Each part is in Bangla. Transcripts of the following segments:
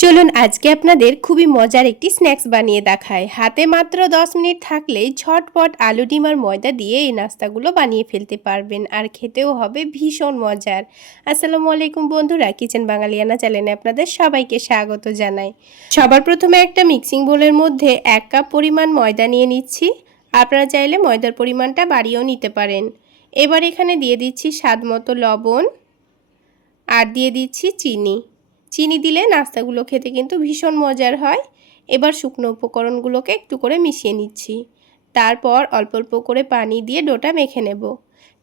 চলুন আজকে আপনাদের খুবই মজার একটি স্ন্যাক্স বানিয়ে দেখাই। হাতে মাত্র 10 মিনিট থাকলেই ঝটপট আলু ডিম আর ময়দা দিয়ে এই নাস্তাগুলো বানিয়ে ফেলতে পারবেন আর খেতেও হবে ভীষণ মজার। আসসালামু আলাইকুম বন্ধুরা, কিচেন বাঙালিয়ানা চ্যানেলে আপনাদের সবাইকে স্বাগত জানাই। সবার প্রথমে একটা মিক্সিং বোলের মধ্যে 1 কাপ পরিমাণ ময়দা নিয়ে নিচ্ছি। আপনারা চাইলে ময়দার পরিমাণটা বাড়িয়েও নিতে পারেন। এবার এখানে দিয়ে দিচ্ছি স্বাদ মতো লবণ আর দিয়ে দিচ্ছি চিনি। চিনি দিলে নাস্তাগুলো খেতে কিন্তু ভীষণ মজার হয়। এবার শুকনো উপকরণগুলোকে একটু করে মিশিয়ে নিচ্ছি। তারপর অল্প অল্প করে পানি দিয়ে ডোটা মেখে নেব।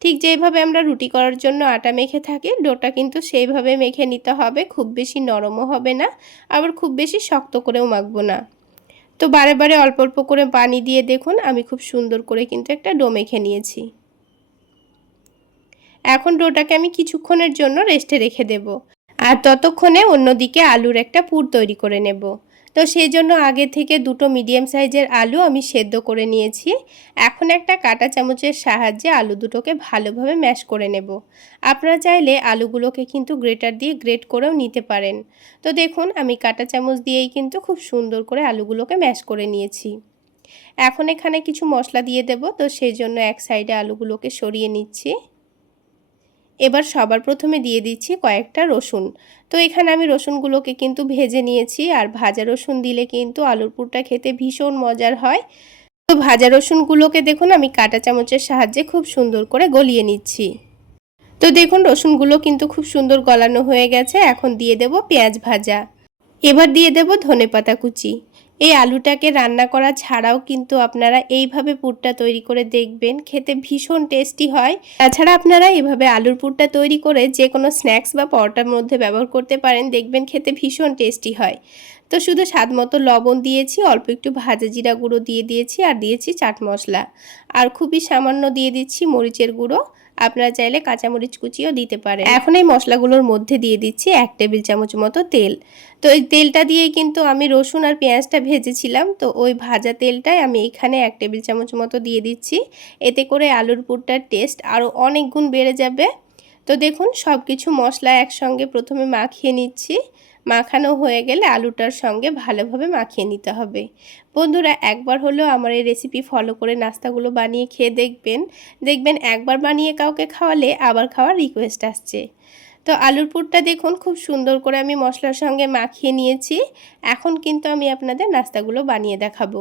ঠিক যেভাবে আমরা রুটি করার জন্য আটা মেখে থাকি, ডোটা কিন্তু সেইভাবে মেখে নিতে হবে। খুব বেশি নরমও হবে না, আবার খুব বেশি শক্ত করেও মাখবো না। তো বারে বারে অল্প অল্প করে পানি দিয়ে দেখুন আমি খুব সুন্দর করে কিন্তু একটা ডো মেখে নিয়েছি। এখন ডোটাকে আমি কিছুক্ষণের জন্য রেস্টে রেখে দেব। আর ততক্ষণে অন্যদিকে আলুর একটা পুর তৈরি করে নেব। তো সেই জন্য আগে থেকে দুটো মিডিয়াম সাইজের আলু আমি সেদ্ধ করে নিয়েছি। এখন একটা কাঁটা চামচের সাহায্যে আলু দুটোকে ভালোভাবে ম্যাশ করে নেব। আপনারা চাইলে আলুগুলোকে কিন্তু গ্রেটার দিয়ে গ্রেট করেও নিতে পারেন। তো দেখুন আমি কাঁটা চামচ দিয়েই কিন্তু খুব সুন্দর করে আলুগুলোকে ম্যাশ করে নিয়েছি। এখন এখানে কিছু মশলা দিয়ে দেব। তো সেই জন্য এক সাইডে আলুগুলোকে সরিয়ে নিচ্ছি। এবার সবার প্রথমে দিয়ে দিচ্ছি কয়েকটা রসুন। তো এখানে আমি রসুনগুলোকে কিন্তু ভেজে নিয়েছি, আর ভাজা রসুন দিলে কিন্তু আলুর পুরটা খেতে ভীষণ মজার হয়। তো ভাজা রসুনগুলোকে দেখুন আমি কাঁটা চামচের সাহায্যে খুব সুন্দর করে গলিয়ে নিচ্ছি। তো দেখুন রসুনগুলো কিন্তু খুব সুন্দর গলানো হয়ে গেছে। এখন দিয়ে দেব পেঁয়াজ ভাজা। এবার দিয়ে দেব ধনেপাতা কুচি। এই আলুটাকে রান্না করা ছাড়াও কিন্তু আপনারা এইভাবে পুরটা তৈরি করে দেখবেন, খেতে ভীষণ টেস্টি হয়। তাছাড়া আপনারা এইভাবে আলুর পুরটা তৈরি করে যে কোনো স্ন্যাক্স বা পরোটার মধ্যে ব্যবহার করতে পারেন, দেখবেন খেতে ভীষণ টেস্টি হয়। তো শুধু স্বাদ মতো লবণ দিয়েছি, অল্প একটু ভাজা জিরা গুঁড়ো দিয়ে দিয়েছি, আর দিয়েছি চাট মশলা, আর খুবই সামান্য দিয়ে দিচ্ছি মরিচের গুঁড়ো। আপনারা চাইলে কাঁচামরিচ কুচিও দিতে পারেন। এখন এই মশলাগুলোর মধ্যে দিয়ে দিচ্ছি 1 টেবিল চামচ মতো তেল। তো এই তেলটা দিয়েই কিন্তু আমি রসুন আর পেঁয়াজটা ভেজেছিলাম। তো ওই ভাজা তেলটাই আমি এখানে 1 টেবিল চামচ মতো দিয়ে দিচ্ছি। এতে করে আলুর পুরটার টেস্ট আরও অনেক গুণ বেড়ে যাবে। তো দেখুন সব কিছু মশলা একসঙ্গে প্রথমে মাখিয়ে নিচ্ছি। মাখানো হয়ে গেলে আলুটার সঙ্গে ভালোভাবে মাখিয়ে নিতে হবে। বন্ধুরা একবার হলেও আমার এই রেসিপি ফলো করে নাস্তাগুলো বানিয়ে খেয়ে দেখবেন। দেখবেন একবার বানিয়ে কাউকে খাওয়ালে আবার খাওয়ার রিকোয়েস্ট আসছে। তো আলুর পুরটা দেখুন খুব সুন্দর করে আমি মশলার সঙ্গে মাখিয়ে নিয়েছি। এখন কিন্তু আমি আপনাদের নাস্তাগুলো বানিয়ে দেখাবো।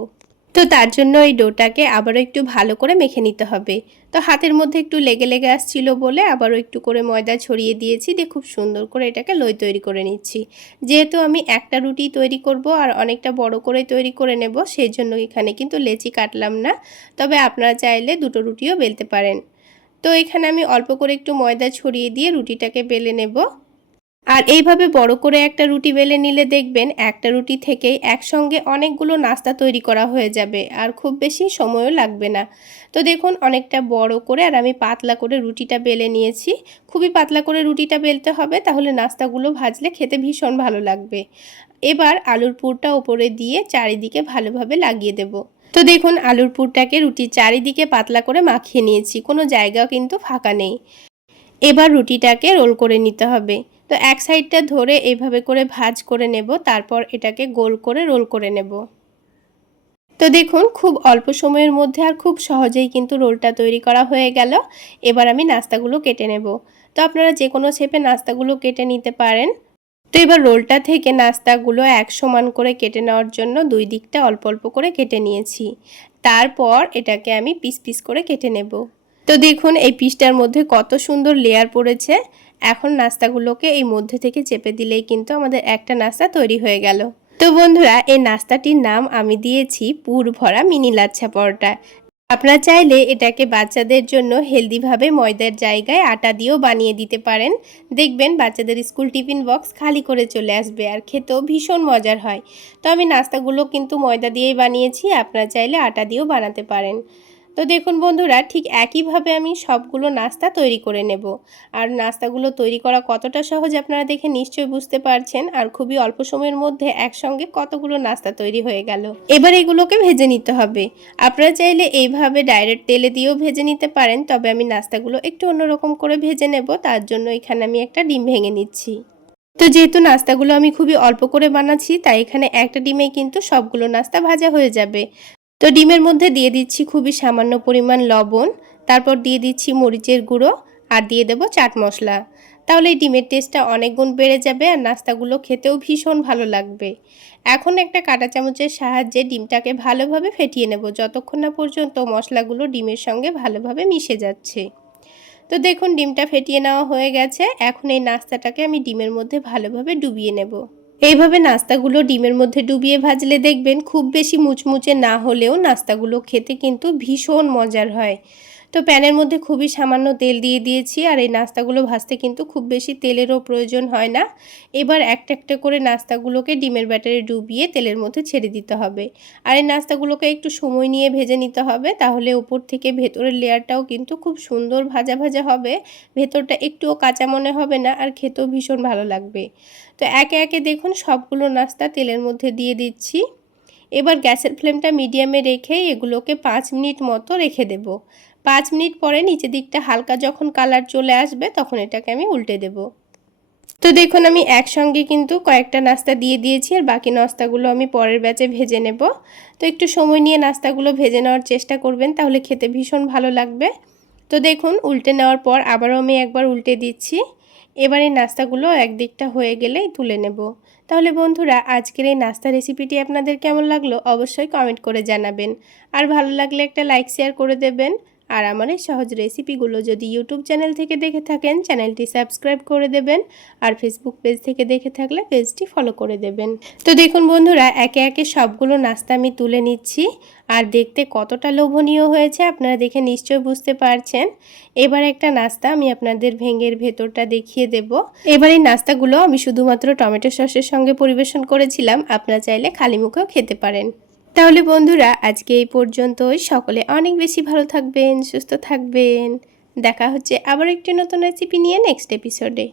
তো তার জন্য এই ডোটাকে আবারও একটু ভালো করে মেখে নিতে হবে। তো হাতের মধ্যে একটু লেগে লেগে আসছিল বলে আবারও একটু করে ময়দা ছড়িয়ে দিয়েছি, দিয়ে খুব সুন্দর করে এটাকে লই তৈরি করে নিচ্ছি। যেহেতু আমি একটা রুটি তৈরি করব আর অনেকটা বড় করে তৈরি করে নেব, সেই জন্য এখানে কিন্তু লেচি কাটলাম না। তবে আপনারা চাইলে দুটো রুটিও বেলতে পারেন। তো এখানে আমি অল্প করে একটু ময়দা ছড়িয়ে দিয়ে রুটিটাকে বেলে নেব। আর এইভাবে বড় করে একটা রুটি বেলে নিলে দেখবেন একটা রুটি থেকেই একসঙ্গে অনেকগুলো নাস্তা তৈরি করা হয়ে যাবে, আর খুব বেশি সময়ও লাগবে না। তো দেখুন অনেকটা বড় করে আর আমি পাতলা করে রুটিটা বেলে নিয়েছি। খুবই পাতলা করে রুটিটা বেলতে হবে, তাহলে নাস্তাগুলো ভাজলে খেতে ভীষণ ভালো লাগবে। এবার আলুর পুরটা ওপরে দিয়ে চারিদিকে ভালোভাবে লাগিয়ে দেব। তো দেখুন আলুর পুরটাকে রুটির চারিদিকে পাতলা করে মাখিয়ে নিয়েছি, কোনো জায়গাও কিন্তু ফাঁকা নেই। এবার রুটিটাকে রোল করে নিতে হবে। তো এক সাইডটা ধরে এইভাবে করে ভাঁজ করে নেব, তারপর এটাকে গোল করে রোল করে নেব। তো দেখুন খুব অল্প সময়ের মধ্যে আর খুব সহজেই কিন্তু রোলটা তৈরি করা হয়ে গেল। এবার আমি নাস্তাগুলো কেটে নেব। তো আপনারা যে কোনো শেপে নাস্তাগুলো কেটে নিতে পারেন। তো এবার রোলটা থেকে নাস্তাগুলো এক সমান করে কেটে নেওয়ার জন্য দুই দিকটা অল্প অল্প করে কেটে নিয়েছি। তারপর এটাকে আমি পিস পিস করে কেটে নেব। তো দেখুন এই পিসটার মধ্যে কত সুন্দর লেয়ার পড়েছে। এখন নাস্তাগুলোকে এই মধ্যে থেকে চেপে দিলেই কিন্তু আমাদের একটা নাস্তা তৈরি হয়ে গেল। তো বন্ধুরা এই নাস্তাটির নাম আমি দিয়েছি পুর ভরা মিনি লাচ্ছা পরোটা। আপনারা চাইলে এটাকে বাচ্চাদের জন্য হেলদিভাবে ময়দার জায়গায় আটা দিয়েও বানিয়ে দিতে পারেন। দেখবেন বাচ্চাদের স্কুল টিফিন বক্স খালি করে চলে আসবে, আর খেতেও ভীষণ মজার হয়। তো আমি নাস্তাগুলো কিন্তু ময়দা দিয়েই বানিয়েছি, আপনারা চাইলে আটা দিয়েও বানাতে পারেন। তো দেখুন বন্ধুরা ঠিক একইভাবে আমি সবগুলো নাস্তা তৈরি করে নেব। আর নাস্তাগুলো তৈরি করা কতটা সহজ আপনারা দেখে নিশ্চয়ই বুঝতে পারছেন, আর খুবই অল্প সময়ের মধ্যে একসঙ্গে কতগুলো নাস্তা তৈরি হয়ে গেল। এবার এগুলোকে ভেজে নিতে হবে। আপনারা চাইলে এইভাবে ডাইরেক্ট তেলে দিয়েও ভেজে নিতে পারেন, তবে আমি নাস্তাগুলো একটু অন্যরকম করে ভেজে নেব। তার জন্য এখানে আমি একটা ডিম ভেঙে নিচ্ছি। তো যেহেতু নাস্তাগুলো আমি খুবই অল্প করে বানাচ্ছি, তাই এখানে একটা ডিমেই কিন্তু সবগুলো নাস্তা ভাজা হয়ে যাবে। তো ডিমের মধ্যে দিয়ে দিচ্ছি খুবই সামান্য পরিমাণ লবণ, তারপর দিয়ে দিচ্ছি মরিচের গুঁড়ো আর দিয়ে দেব চাট মশলা। তাহলে এই ডিমের টেস্টটা অনেক গুণ বেড়ে যাবে আর নাস্তাগুলো খেতেও ভীষণ ভালো লাগবে। এখন একটা কাঁটা চামচের সাহায্যে ডিমটাকে ভালোভাবে ফেটিয়ে নেব যতক্ষণ না পর্যন্ত মশলাগুলো ডিমের সঙ্গে ভালোভাবে মিশে যাচ্ছে। তো দেখুন ডিমটা ফেটিয়ে নেওয়া হয়ে গেছে। এখন এই নাস্তাটাকে আমি ডিমের মধ্যে ভালোভাবে ডুবিয়ে নেব। এইভাবে নাস্তাগুলো ডিমের মধ্যে ডুবিয়ে ভাজলে দেখবেন খুব বেশি মুচমুচে না হলেও নাস্তাগুলো খেতে কিন্তু ভীষণ মজার হয়। তো প্যানের মধ্যে খুবই সামান্য তেল দিয়ে দিয়েছি আর এই নাস্তাগুলো ভাজতে কিন্তু খুব বেশি তেলেরও প্রয়োজন হয় না। এবার একটা একটা করে নাস্তাগুলোকে ডিমের ব্যাটারে ডুবিয়ে তেলের মধ্যে ছেড়ে দিতে হবে। আর এই নাস্তাগুলোকে একটু সময় নিয়ে ভেজে নিতে হবে, তাহলে উপর থেকে ভেতরের লেয়ারটাও কিন্তু খুব সুন্দর ভাজা ভাজা হবে, ভেতরটা একটুও কাঁচা মনে হবে না আর খেতেও ভীষণ ভালো লাগবে। তো একে একে দেখুন সবগুলো নাস্তা তেলের মধ্যে দিয়ে দিচ্ছি। এবার গ্যাসের ফ্লেমটা মিডিয়ামে রেখে এগুলোকে 5 মিনিট মতো রেখে দেব। 5 মিনিট পরে নিচের দিকটা হালকা যখন কালার চলে আসবে তখন এটাকে আমি উল্টে দেব। তো দেখুন আমি একসঙ্গে কিন্তু কয়েকটা নাস্তা দিয়ে দিয়েছি আর বাকি নাস্তাগুলো আমি পরের ব্যাচে ভেজে নেব। তো একটু সময় নিয়ে নাস্তাগুলো ভেজে নেওয়ার চেষ্টা করবেন, তাহলে খেতে ভীষণ ভালো লাগবে। তো দেখুন উল্টে নেওয়ার পর আবারও আমি একবার উল্টে দিচ্ছি। এবার এই নাস্তাগুলো একদিকটা হয়ে গেলেই তুলে নেব। তাহলে বন্ধুরা আজকের এই নাস্তা রেসিপিটি আপনাদের কেমন লাগলো অবশ্যই কমেন্ট করে জানাবেন। আর ভালো লাগলে একটা লাইক শেয়ার করে দেবেন। আর আমার এই সহজ রেসিপিগুলো যদি ইউটিউব চ্যানেল থেকে দেখে থাকেন চ্যানেলটি সাবস্ক্রাইব করে দেবেন, আর ফেসবুক পেজ থেকে দেখে থাকলে পেজটি ফলো করে দেবেন। তো দেখুন বন্ধুরা একে একে সবগুলো নাস্তা আমি তুলে নিচ্ছি আর দেখতে কতটা লোভনীয় হয়েছে আপনারা দেখে নিশ্চয়ই বুঝতে পারছেন। এবার একটা নাস্তা আমি আপনাদের ভেঙে ভেতরটা দেখিয়ে দেব। এবার এই নাস্তাগুলো আমি শুধুমাত্র টমেটো সসের সঙ্গে পরিবেশন করেছিলাম, আপনারা চাইলে খালি মুখেও খেতে পারেন। তাহলে বন্ধুরা আজকে এই পর্যন্তই। সকলে অনেক বেশি ভালো থাকবেন, সুস্থ থাকবেন। দেখা হচ্ছে আবার একটি নতুন রেসিপি নিয়ে নেক্সট এপিসোডে।